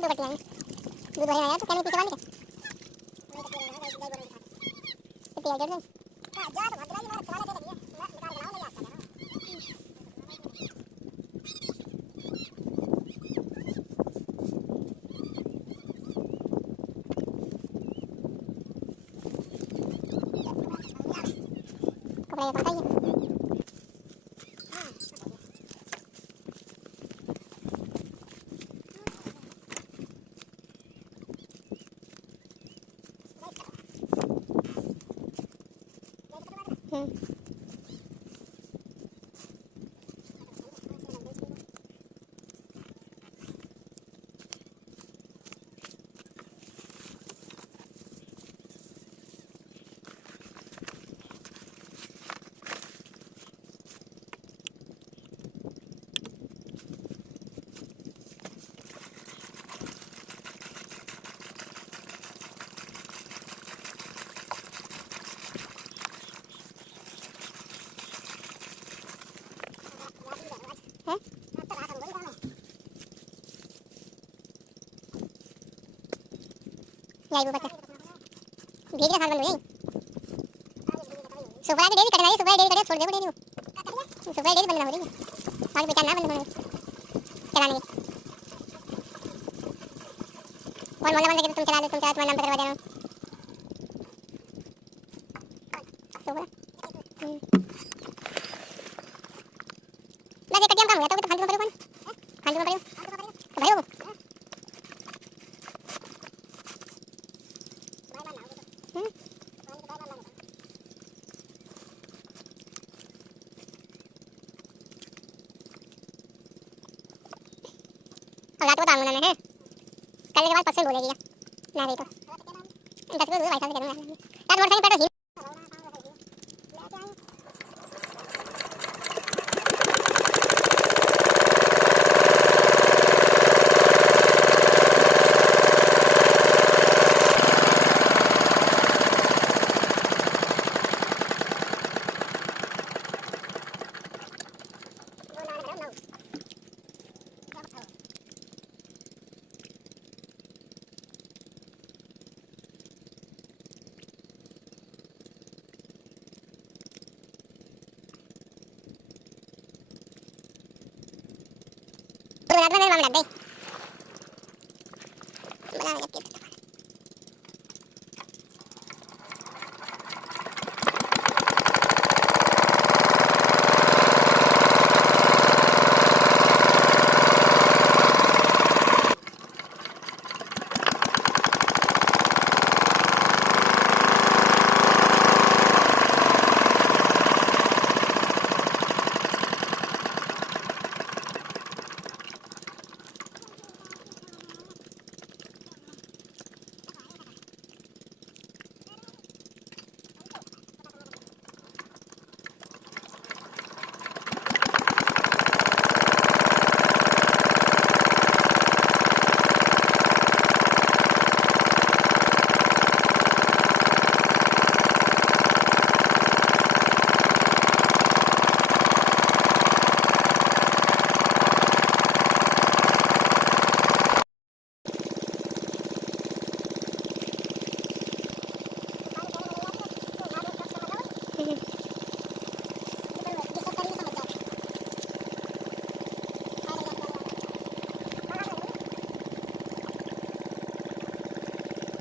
दो कट्टियां हैं दूध भरे आया तो कहने पीछे वाले कितनी है 1.5 का जा तो भद्रा जी मारा चला दे लगी है निकाल के लाओ ले आता है कपड़े कौन सा है यही वो बच्चा भेज का साथ बंद हो गई सुबह के डेली कटना है सुबह डेली कटे छोड़ दे डेली सुबह डेली बंद ना हो रही आगे बेचारा ना बंद होने चलाने और मोला बंद करके तुम चला दो तुम चला तुम्हारा नाम करवा देना सुबह मैं कटिया काम हो गया तो फालतू में पड़ो फालतू में पड़ो भाई रात को काम बनाना है कल के बाद 5% बोलेगी ना भाई तो 10 को भाई साहब से करूंगा यार मोटरसाइकिल पर तो